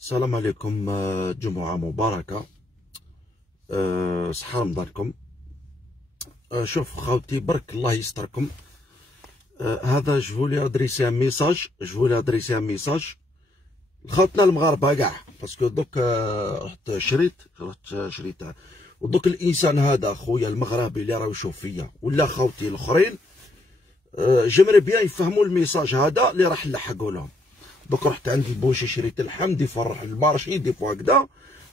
السلام عليكم. جمعة مباركة. صحة رمضانكم. شوف خاوتي برك الله يستركم. هذا جفولي ادريسي ان ميساج لخاوتنا المغاربة كاع، باسكو دوك رحت شريت ودوك الانسان هذا خويا المغربي اللي راه يشوف فيا ولا خاوتي الاخرين، جيمري بيان يفهموا الميساج هذا اللي راح نلحقوا لهم. دوك رحت عند البوشي شريت اللحم دي فوا نروح للمارشي دي فوا هكذا.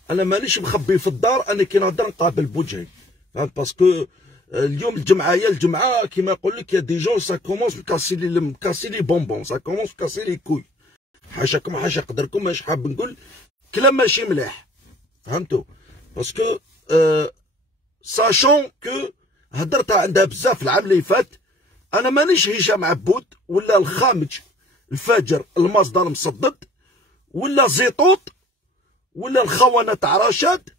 انا مانيش مخبي في الدار، انا كي نهضر نقابل بوجهي، فهمت؟ باسكو اليوم الجمعه يا الجمعه كيما يقول لك يا دي جون سا كومونس مكاسي لي بونبون، سا كومونس مكاسي لي كوي. حاشاكم حاشا قدركم، ماش حاب نقول كلام ماشي مليح، فهمتوا؟ باسكو ساشون كو هدرتها عندها بزاف العام اللي فات. انا مانيش هشام عبود ولا الخامج الفاجر المصدر المصدد ولا زيطوط ولا الخونه تاع رشاد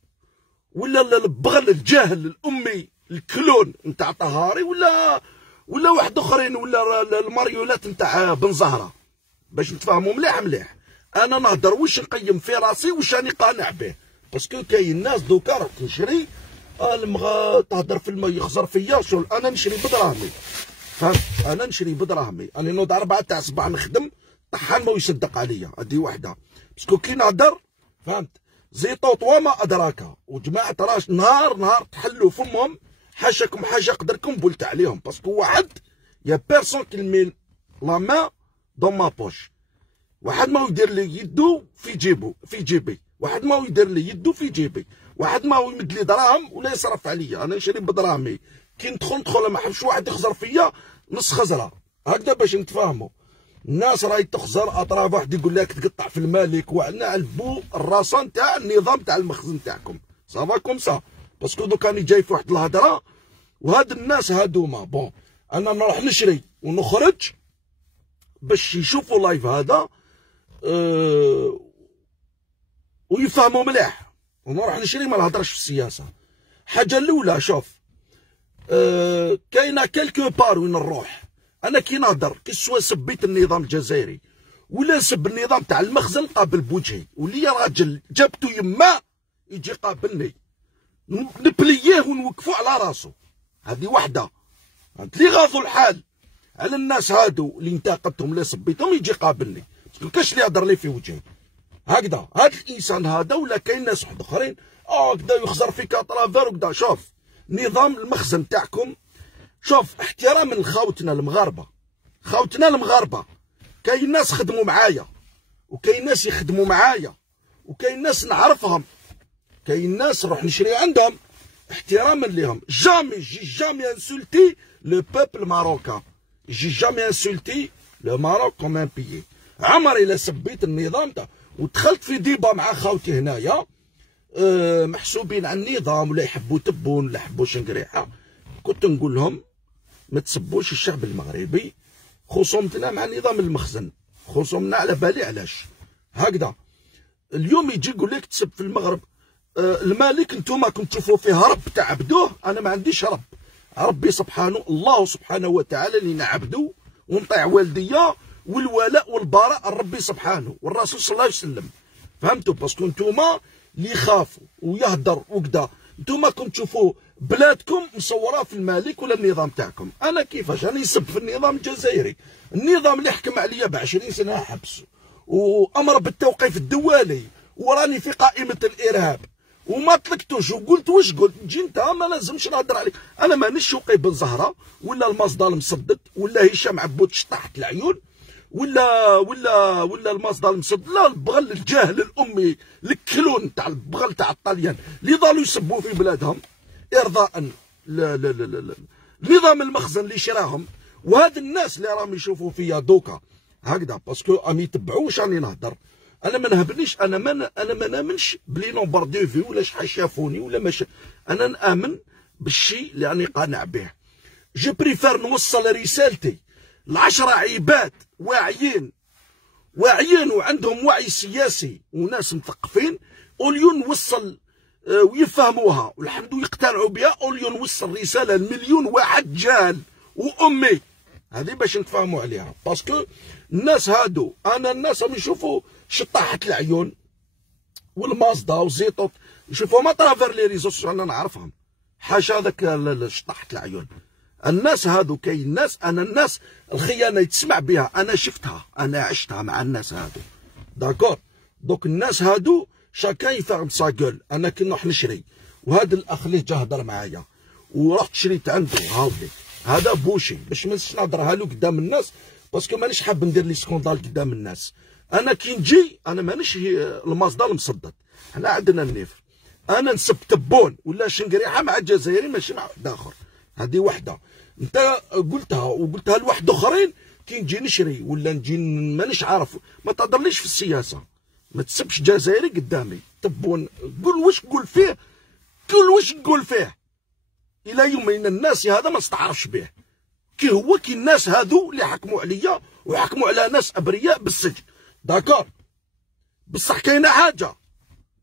ولا البغل الجاهل الامي الكلون نتاع طهاري ولا واحد اخرين ولا الماريولات نتاع بن زهره، باش نتفاهموا مليح. انا نهضر واش نقيم في راسي واش راني قانع به، باسكو كاين ناس دوكا راه تنشري تهضر في الماء يخزر فيا شغل. انا نشري بدراهمي، فهمت؟ انا نشري بدراهمي، انا نوض 4 تاع الصباح نخدم طحان ما يصدق عليا، هذه وحده. باسكو كي نهضر فهمت زيطوط وما ادراك، وجماعه راش نهار تحلوا فمهم. حاشاكم حاجه قدركم بولت عليهم، باسكو واحد يا بيرسون كي ميل لا مان دون ما بوش، واحد ما يدير لي يدو في جيبي، واحد ما يدير لي يدو في جيبي، واحد ما يمد لي دراهم ولا يصرف عليا. انا نشري بدراهمي، كي ندخل ما حبش واحد يخزر فيا نص خزره هكذا باش نتفاهموا. الناس راهي تخزر اطراف، واحد يقول لك تقطع في المالك ونعلبوا الراسه نتاع النظام تاع المخزن تاعكم. صافا كوم سا، باسكو دوك راني جاي في واحد الهضره، وهاد الناس هادوما بون انا نروح نشري ونخرج باش يشوفوا لايف هذا ويفهموا مليح، ونروح نشري ما نهضرش في السياسه. حاجه الاولى شوف، كاينه كالكو بار وين نروح انا كي نهضر كي سوا سبيت النظام الجزائري ولا سب النظام تاع المخزن قابل بوجهي، واللي راجل جابتو يما يجي قابلني نبلييه ونوقفو على راسو. هذه وحده اللي غاضوا الحال على الناس هادو اللي انتقدتهم اللي سبيتهم يجي قابلني، باسكو كاش اللي يهضر لي في وجهي هكذا. هذا الانسان هذا ولا كاين ناس واحد اخرين هكذا يخزر فيك اطرافير وكذا. شوف نظام المخزن تاعكم، شوف احتراما لخاوتنا المغاربه، كاين ناس خدموا معايا وكاين ناس يخدموا معايا وكاين ناس نعرفهم، كاين ناس نروح نشري عندهم احتراما لهم. جامي انسولتي لو بوبل ماروكان، جامي انسولتي لو ماروك كوم ان بيي. عمري الا سبيت النظام ده ودخلت في ديبا مع خاوتي هنايا محسوبين على النظام ولا يحبوا تبون ولا يحبوا شنقريحه، كنت نقول لهم ما تسبوش الشعب المغربي، خصومتنا مع نظام المخزن، خصومنا على بالي علاش هكذا. اليوم يجي يقول لك تسب في المغرب الملك، انتم كنتوا تشوفوا فيه رب تعبدوه. انا ما عنديش رب، ربي سبحانه الله سبحانه وتعالى اللي نعبدو ونطيع والديا، والولاء والبراء ربي سبحانه والرسول صلى الله عليه وسلم، فهمتوا؟ باسكو نتوما اللي يخافوا ويهدر وكذا، نتوما كنتوا تشوفوا بلادكم مصوره في الملك ولا النظام تاعكم. انا كيفاش انا يسب في النظام الجزائري، النظام اللي حكم عليا ب20 سنه حبس وامر بالتوقيف الدولي وراني في قائمه الارهاب وما طلقتوش وقلت واش قلت. تجي انت ما لازمش نهضر عليك، انا مانيش شوقي بن زهره ولا المصدر المصدد ولا هشام عبود شطحت العيون ولا المصدر المصدد، لا البغل الجاهل الامي الكلون تاع البغل تاع الطليان اللي ضالوا يسبوا في بلادهم ارضاء نظام المخزن اللي شراهم. وهاد الناس اللي راهم يشوفوا فيا دوكا هكذا باسكو راهم يتبعوا واش راني نهضر. انا ما نهبليش، انا ما نامنش بلي نومبر دو في ولا شحال شافوني ولا ما انا نامن بالشيء اللي راني قانع به. جو بريفير نوصل رسالتي ل10 عباد واعيين وعندهم وعي سياسي وناس مثقفين، اوليو نوصل ويفهموها والحمد يقتنعوا بها، اوليو نوصل رساله لمليون واحد جاهل وامي. هذه باش نتفاهموا عليها، باسكو الناس هادو انا الناس راهم يشوفوا شطاحة العيون والمازدا وزيطوط يشوفوهم اترافير لي ريزو سوسيال، انا نعرفهم حاشا هذاك شطحت العيون. الناس هادو كاين ناس، انا الناس الخيانه يتسمع بها، انا شفتها، انا عشتها مع الناس هادو. داكور. دوك الناس هادو شاكان يفهم ساكول. انا كي نروح نشري وهذا الاخ اللي جا هضر معايا ورحت شريت عنده هاولي، هذا بوشي باش ما نهضرها له قدام الناس باسكو مانيش حاب ندير لي سكوندال قدام الناس. انا كي نجي انا مانيش المصدر المسدد، حنا عندنا النيف، انا نسب تبون ولا شنقريحه مع الجزائري ماشي مع واحد اخر. هذه وحده انت قلتها وقلتها لواحد اخرين. كي نجي نشري ولا نجي مانيش عارف، ما تهضرليش في السياسه، ما تسبش جزائري قدامي. تبون قول واش تقول فيه، قول واش تقول فيه. الى يومين الناس هذا ما استعرفش به كي هو، كي الناس هذو اللي حكموا عليا وحكموا على ناس ابرياء بالسجن. داكور. بصح كاينه حاجه،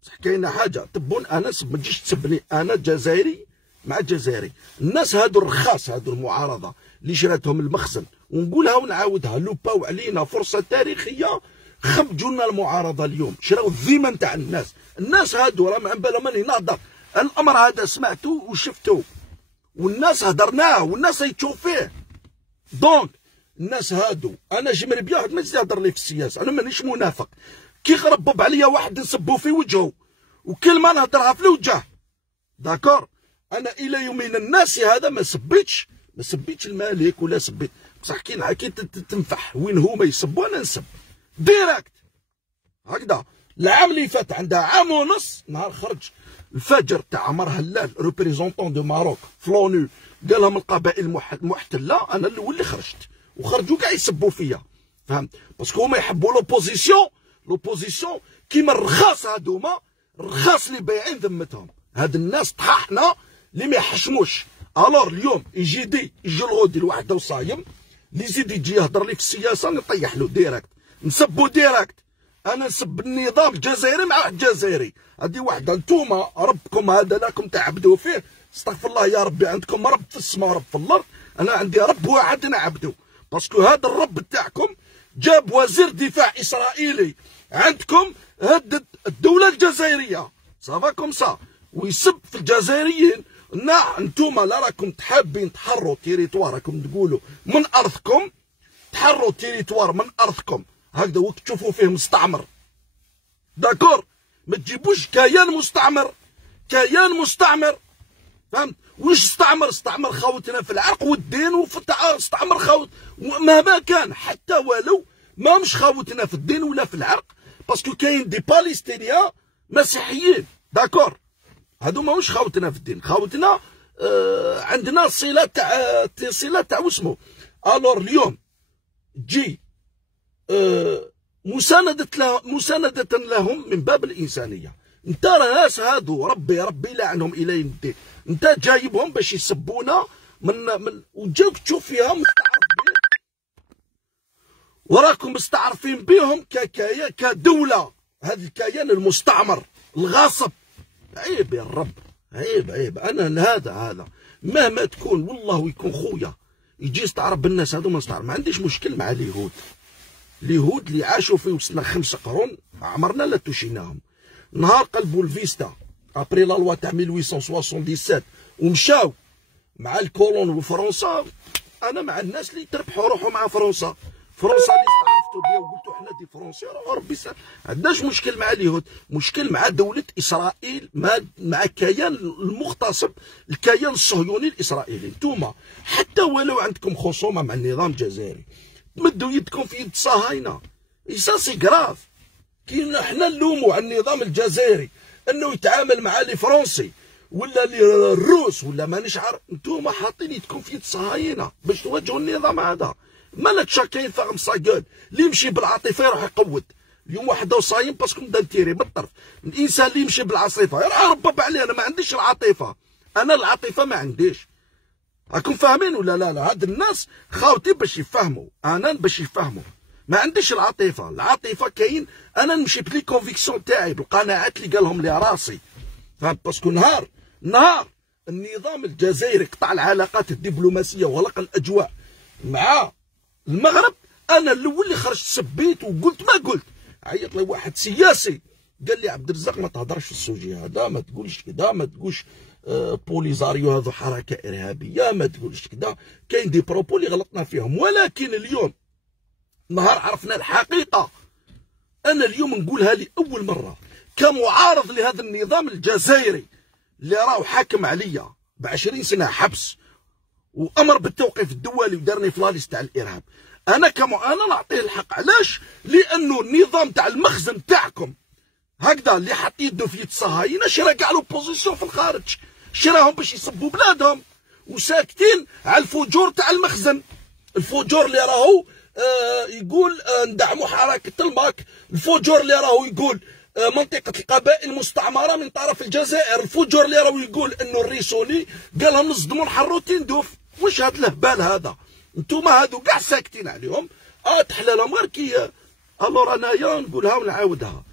بصح كاينه حاجه. تبون انا ما تجيش تسبني، انا جزائري مع الجزائري. الناس هادو الرخاص، هادو المعارضه اللي شراتهم المخزن، ونقولها ونعاودها، لوباو علينا فرصه تاريخيه، خمجوا لنا المعارضه اليوم، شراو الذمه نتاع الناس. الناس هادو راه ما بالهم ماني نهضر، الامر هذا سمعتو وشفتو والناس هدرناه والناس يتشوف فيه. دونك الناس هادو انا جمري بيا واحد ما يهضر لي في السياسه، انا مانيش منافق. كي غربب عليا واحد نسبو في وجهه وكلمه نهضرها في الوجه. داكور. انا الى يومين الناس هذا ما سبيتش الملك ولا سبيت، بصح كي تنفح وين هما يسبوا انا نسب ديريكت هكذا. العام اللي فات عندها عام ونص نهار خرج الفجر تاع عمر هلال ريبريزونطون دو ماروك فلونو قال لهم القبائل المحتله، انا الاول اللي خرجت وخرجوا كاع يسبوا فيا، فهمت؟ باسكو هما يحبوا لوبوزيسيون كيما الرخاص هادوما، الرخاص اللي بايعين ذمتهم. هاد الناس طحاحنا اللي ما يحشموش. الور اليوم يجي الغودي الواحد صايم اللي يزيد يجي يهضر لي في السياسه نطيح له ديريكت، نسبو ديريكت. انا نسب النظام الجزائري مع واحد جزائري، هذه وحده. انتوما ربكم هذا راكم تعبدوا فيه، استغفر الله يا ربي. عندكم رب في السماء ورب في الارض، انا عندي رب واحد نعبدو. باسكو هذا الرب تاعكم جاب وزير دفاع اسرائيلي عندكم هدد الدوله الجزائريه، صافا كوم سا، ويسب في الجزائريين. انتوما لا راكم حابين تحروا تيريتوار، راكم تقولوا من ارضكم، تحروا تيريتوار من ارضكم هكذا وقت تشوفوا فيه مستعمر. داكور. ما تجيبوش كيان مستعمر، فهمت؟ واش استعمر خاوتنا في العرق والدين استعمر خاوت مهما كان، حتى ولو ما مش خاوتنا في الدين ولا في العرق، باسكو كاين دي باليستينيان مسيحيين. داكور. هادو ماهوش خاوتنا في الدين، خاوتنا عندنا صله تاع واسمو. الور اليوم تجي مساندة لهم من باب الإنسانية. انت ناس هادو ربي يلعنهم إلى يوم الدين، انت جايبهم باش يسبونا من وجاوك تشوف فيها مستعرف بهم، وراكم مستعرفين بهم كدولة. هذا الكيان المستعمر الغاصب. عيب يا الرب، عيب. انا هذا مهما تكون والله يكون خويا يجي يستعرف بالناس هادو، ما عنديش مشكل مع اليهود اللي عاشوا في وسطنا 5 قرون عمرنا لا توشيناهم. نهار قلبوا الفيستا ابري لا لوا تاع 1877 ومشاو مع الكولون وفرنسا، انا مع الناس اللي تربحوا روحوا مع فرنسا اللي استعرفتوا بها وقلتوا حنا دي فرنسي، ربي يسهل. ما عندناش مشكل مع اليهود، مشكل مع دولة اسرائيل، مع الكيان المغتصب، الكيان الصهيوني الاسرائيلي. انتوما حتى ولو عندكم خصومه مع النظام الجزائري تمدوا يدكم في يد الصهاينه، سا سي كراف. كي حنا نلوموا على النظام الجزائري انه يتعامل مع لي فرنسي ولا لي الروس ولا مانيش عارف، انتوما حاطين يدكم في يد الصهاينه باش تواجهوا النظام هذا. مالك شاكين فاهم صاقول اللي يمشي بالعاطفه يروح يقود. اليوم واحد صايم باسكو بدا تيري بالطرف. الانسان اللي يمشي بالعاطفه يروح ربب عليه. انا ما عنديش العاطفه، انا العاطفه ما عنديش. راكم فاهمين ولا لا؟ هاد الناس خاوتي باش يفهموا، انا باش يفهموا. ما عنديش العاطفه كاين، انا نمشي بلي كونفيكسيون تاعي بالقناعات اللي قالهم لي راسي، فهمت؟ باسكو نهار النظام الجزائري قطع العلاقات الدبلوماسيه وغلق الاجواء مع المغرب، انا الاول اللي خرجت سبيت وقلت ما قلت. عيط لي واحد سياسي قال لي عبد الرزاق ما تهضرش في السوجي هذا، ما تقولش كذا، ما تقولش بوليزاريو هذو حركه ارهابيه، ما تقولش كذا. كاين دي بروبو اللي غلطنا فيهم، ولكن اليوم نهار عرفنا الحقيقه. انا اليوم نقولها لاول مره كمعارض لهذا النظام الجزائري اللي راهو حاكم عليا ب20 سنه حبس وامر بالتوقيف الدولي ودارني في لاليست تاع الارهاب. انا نعطيه الحق. علاش؟ لانه النظام تاع المخزن تاعكم هكذا اللي حط يده في يد الصهاينه شرا كاع لوبوزيسيون في الخارج، شراهم باش يصبوا بلادهم وساكتين على الفجور تاع المخزن. الفجور اللي راهو يقول ندعموا حركه الماك، الفجور اللي راهو يقول منطقه القبائل المستعمره من طرف الجزائر، الفجور اللي راهو يقول انه الريسوني قال لهم نصدموا نحروا تندوف. واش هاد الهبال هذا؟ نتوما هادو كاع ساكتين عليهم، تحلالهم غير كي. الور انايا نقولها ونعاودها،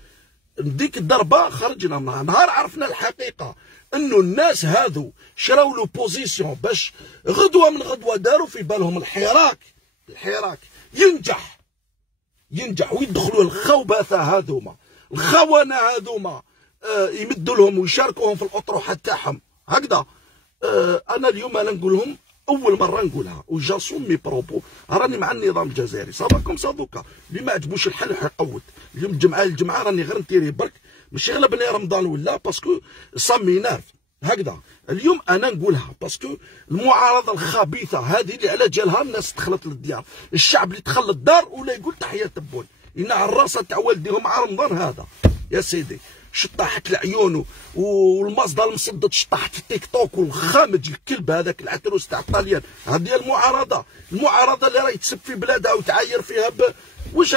ديك الضربه خرجنا منها نهار عرفنا الحقيقه انه الناس هذو شراو لوبوزيسيون باش غدوه من غدوه داروا في بالهم الحراك ينجح ويدخلوا الخوبثه هذوما، الخونه هذوما يمدوا لهم ويشاركوهم في الاطروحات تاعهم هكذا. انا اليوم انا نقول لهم اول مره نقولها وجاسون مي بروبو، راني مع النظام الجزائري صافاكم صادوكا. اللي ما عجبوش الحل يقود. اليوم الجمعه راني غير نتيري برك، ماشي غلبني رمضان ولا باسكو صامي نارف هكذا. اليوم انا نقولها باسكو المعارضه الخبيثه هذه اللي على جالها الناس دخلت للديار، الشعب اللي دخل للدار ولا يقول تحيه بول ينعى الراسه تاع والديهم مع رمضان هذا يا سيدي. شطاحت العيون والمصدر المصدد شطاحت في التيك توك والخامج الكلب هذاك العتروس تاع الطاليان. هذه المعارضه اللي راهي تسب في بلادها وتعاير فيها واش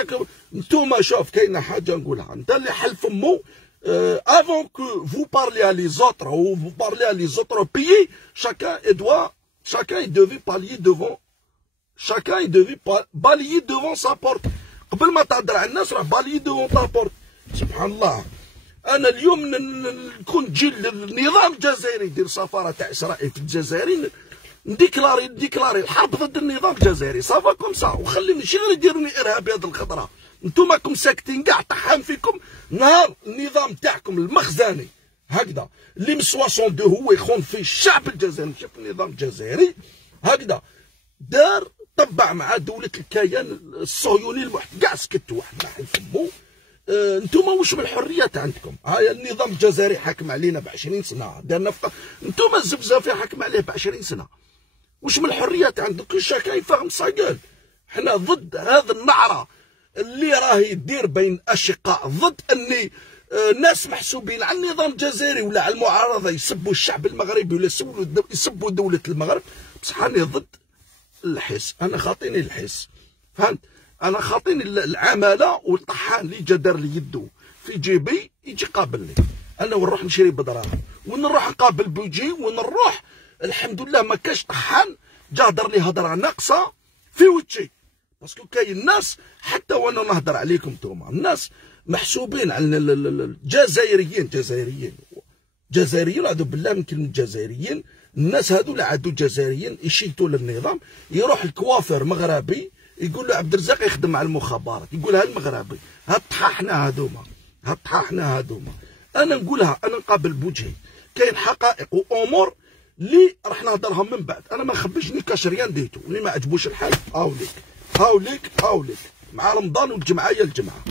نتوما. شوف كاينه حاجه نقولها، انت اللي حل فمو avant que vous parliez à les autres ou vous parlez à les autres pays, chacun devait balayer devant sa porte. قبل ما تهضر على الناس راه بالي devant ta porte. سبحان الله. انا اليوم نكون تجي النظام الجزائري يدير سفاره تاع اسرائيل في الجزائر، نديكلاري الحرب ضد النظام الجزائري صافاكم صا، وخلي ماشي غير يديروني ارهابي هذه الخضره. نتوما راكم ساكتين كاع طحان فيكم نهار النظام تاعكم المخزني هكذا اللي من 62 هو يخون في الشعب الجزائري ماشي في النظام الجزائري هكذا. دار طبع مع دوله الكيان الصهيوني المحتل كاع سكتوا واحد ما حل فمو. نتوما واش من الحريات عندكم؟ هاي النظام الجزائري حاكم علينا ب20 سنه، دارنا نتوما الزبزافي حاكم عليه ب20 سنه. واش من الحريات عندكم؟ كل شاكا يفهم صاقال. حنا ضد هذا النعره اللي راهي تدير بين اشقاء، ضد اني ناس محسوبين على النظام الجزائري ولا على المعارضه يسبوا الشعب المغربي ولا يسبوا دوله المغرب. بصح راني ضد الحس، انا خاطيني الحس، فهمت؟ انا خاطيني العماله والطحان اللي جا دار لي يدو في جيبي يجي قابلني انا ونروح نشري بدراهم ونروح نقابل بوجي ونروح. الحمد لله ما كاش طحان جا هضر لي هضره ناقصه في وجهي، باسكو كاين ناس حتى وانا نهضر عليكم نتوما الناس محسوبين على الجزائريين اعوذ بالله من كلمه جزائريين. الناس هذو اللي عادوا جزائريين يشيتوا للنظام، يروح الكوافير مغربي يقول له عبد الرزاق يخدم مع المخابرات، يقولها المغربي. هاد طحاحنا هذوما انا نقولها، انا نقابل بوجهي. كاين حقائق وامور اللي راح نهضرهم من بعد. انا ما نخبيش نيكاش ريان ديتو، اللي ما عجبوش الحال هاوليك مع رمضان والجمعه يا الجمعه.